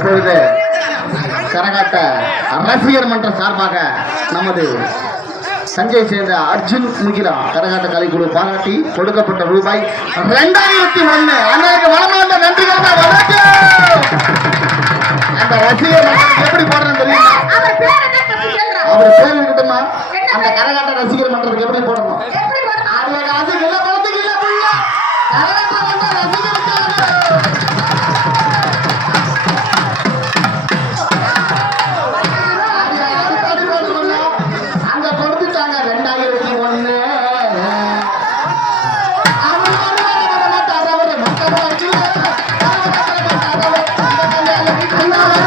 இப்பொழுது கரகாட்ட ரசிகர் மன்ற சார்பாக நமது தஞ்சை சேர்ந்த அர்ஜுன் முகிலா கரகாட்ட கலைக்குழு பாராட்டி கொடுக்கப்பட்ட ரூபாய் 2001. அன்றைக்கு வளர்ந்த நன்றிகள் அந்த ரசிகர் மன்றத்துக்கு எப்படி போடுறேன்னு தெரியுமா? அவர் பேர் இருக்கட்டுமா? அந்த கரகாட்ட ரசிகர் மன்றத்துக்கு எப்படி போடணும்? Allah